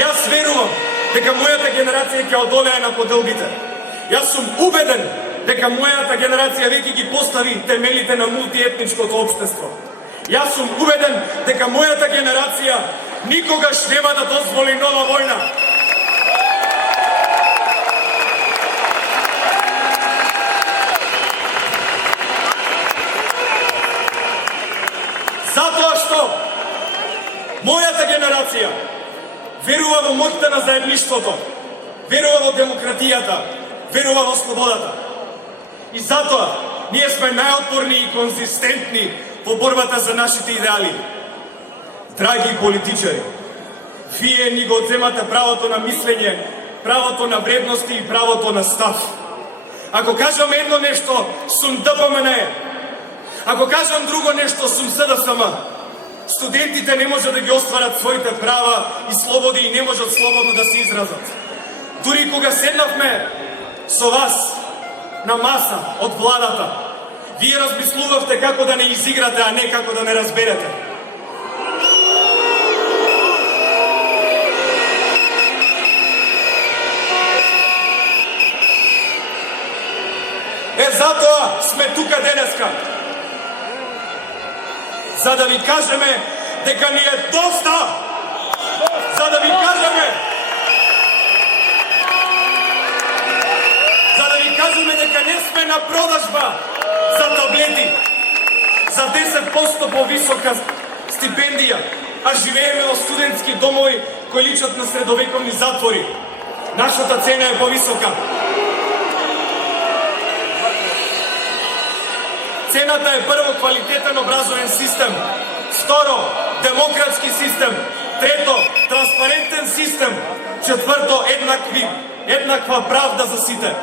Јас верувам дека мојата генерација ќе одолее на поделбите. Јас сум убеден дека мојата генерација веќе ги постави темелите на мултиетничкото општество. Јас сум убеден дека мојата генерација никогаш нема да дозволи нова војна. Затоа што мојата генерација верува во моќта на заедништвото, верува во демократијата, верува во слободата. И затоа ние сме најотпорни и конзистентни во борбата за нашите идеали. Драги политичари, вие ни го одземате правото на мислење, правото на вредности и правото на став. Ако кажам едно нешто, сум ДПМН. Ако кажам друго нешто, сум СДСМ. Студентите не можат да ги остварат своите права и слободи и не можат слободно да се изразат. Дури кога седнавме со вас на маса од владата, вие размислувавте како да не изиграте, а не како да не разберете. Затоа сме тука денеска. За да ви кажеме дека ни е доста. За да ви кажеме дека не сме на продажба за таблети, за 10% повисока стипендија, а живееме во студентски домови кои личат на средовековни затвори. Нашата цена е повисока. Цената е прво квалитетен образовен систем, второ демократски систем, трето транспарентен систем, четврто еднаква правда за сите.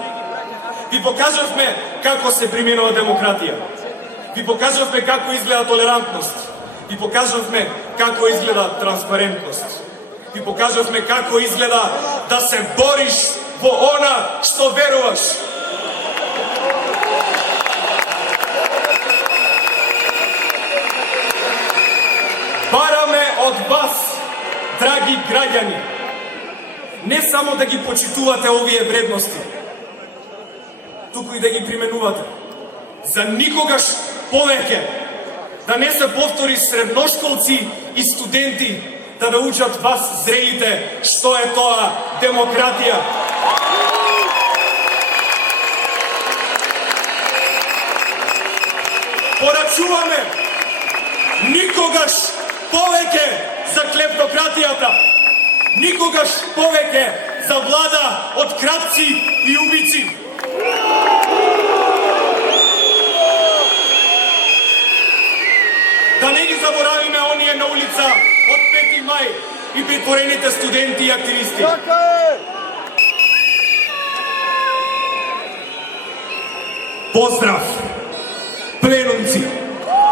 Ви покажавме како се применува демократија. Ви покажавме како изгледа толерантност. Ви покажавме како изгледа транспарентност. Ви покажавме како изгледа да се бориш во она што веруваш. Бараме од вас, драги граѓани, не само да ги почитувате овие вредности, туку и да ги применувате. За никогаш повеќе да не се повтори средношколци и студенти да научат вас, зрелите, што е тоа демократија. Порачуваме никогаш повеќе за клептократијата, никогаш повеќе за влада од крадци и убици. Да не ги заборавиме оние на улица од 5 мај и притворените студенти и активисти. Поздрав! Пленум